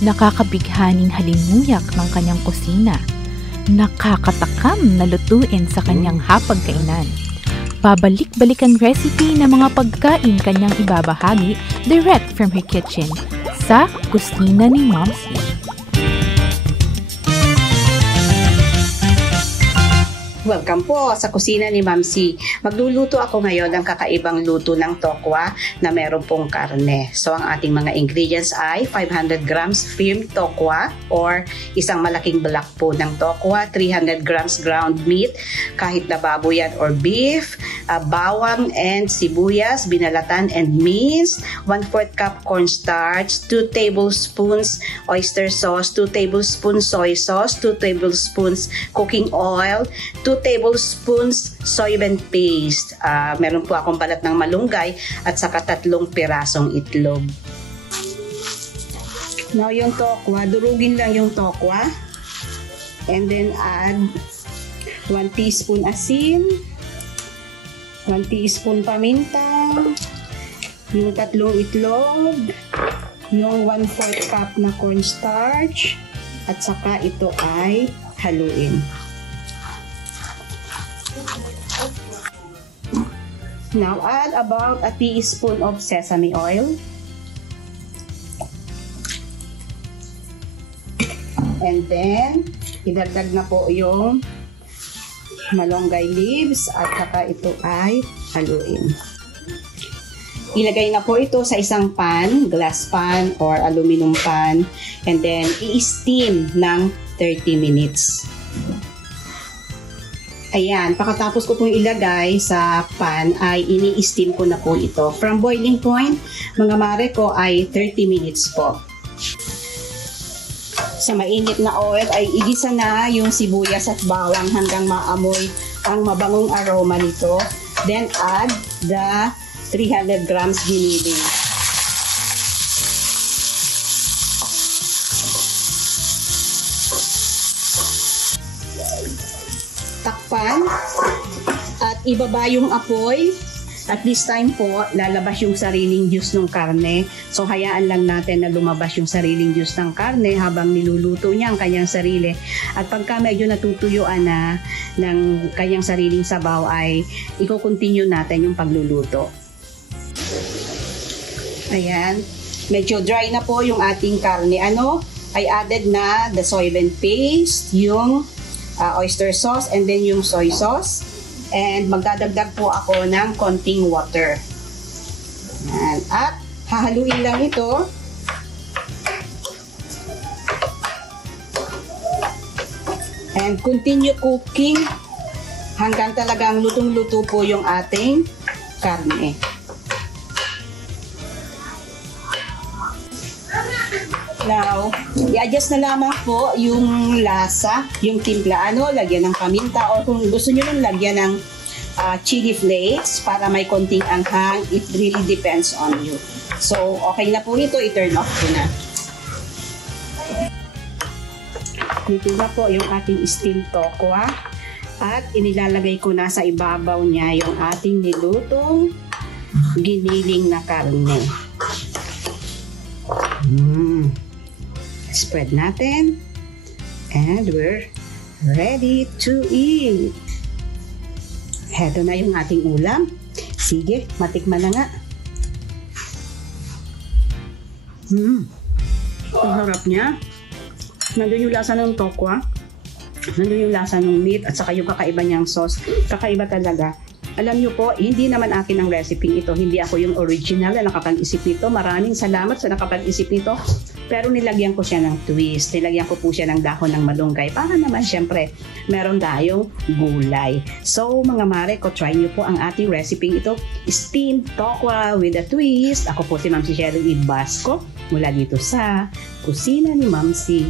Nakakabighaning halimuyak ng kanyang kusina. Nakakatakam na lutuin sa kanyang hapagkainan. Babalik-balikan recipe ng mga pagkain kanyang ibabahagi direct from her kitchen sa kusina ni Momsy. Welcome po sa kusina ni Momsy. Magluluto ako ngayon ng kakaibang luto ng tokwa na meron pong karne. So ang ating mga ingredients ay 500 grams firm tokwa or isang malaking block po ng tokwa, 300 grams ground meat, kahit na baboy yan or beef, bawang and sibuyas, binalatan and minced, 1/4 cup cornstarch, 2 tablespoons oyster sauce, 2 tablespoons soy sauce, 2 tablespoons cooking oil, 2 tablespoons soybean paste. Meron po akong balat ng malunggay at saka 3 pirasong itlog. Now yung tokwa, durugin lang yung tokwa. And then add 1 teaspoon asin, 1 teaspoon paminta, yung 3 itlog, yung 1/4 cup na cornstarch, at saka ito ay haluin. Now, add about a teaspoon of sesame oil. And then, idagdag na po yung malunggay leaves at saka ito ay haluin. Ilagay na po ito sa isang pan, glass pan or aluminum pan, and then i-steam ng 30 minutes. Ayan, pagkatapos ko pong ilagay sa pan ay ini-steam ko na po ito. From boiling point, mga mare ko ay 30 minutes po. Sa mainit na oil ay igisa na yung sibuyas at bawang hanggang maamoy ang mabangong aroma nito. Then add the 300 grams giniling. Takpan at ibaba yung apoy. At this time po, lalabas yung sariling juice ng karne. So, hayaan lang natin na lumabas yung sariling juice ng karne habang niluluto niya ang kanyang sarili. At pagka medyo natutuyuan na ng kanyang sariling sabaw ay i-continue natin yung pagluluto. Ayan. Medyo dry na po yung ating karne. I added na the soybean paste, yung oyster sauce, and then yung soy sauce. And magdadagdag po ako ng konting water. Ayan. At hahaluin lang ito. And continue cooking hanggang talagang lutong-luto po yung ating karne. Now, i-adjust na lamang po yung lasa, yung timpla. Lagyan ng paminta or kung gusto nyo lang lagyan ng chili flakes para may konting anghang. It really depends on you. So, okay na po ito. I-turn off ko na. Ito na po yung ating steamed tokwa. At inilalagay ko na sa ibabaw niya yung ating nilutong giniling na karne. Spread natin. And we're ready to eat. Heto na yung ating ulam. Sige, matikman na nga. Ang harap niya. Nandun yung lasa ng tokwa. Nandun yung lasa ng meat at saka yung kakaiba niyang sauce. Kakaiba talaga. Alam niyo po, hindi naman akin ang recipe ito. Hindi ako yung original na nakapag-isip nito. Maraming salamat sa nakapag-isip nito. Pero nilagyan ko siya ng twist. Nilagyan ko po siya ng dahon ng malunggay. Para naman syempre, meron tayong gulay. So, mga mare ko, try niyo po ang ating recipe ito. Steamed tokwa with a twist. Ako po si Ma'am si Cheryl Ibasco. Mula dito sa Kusina ni Momsy.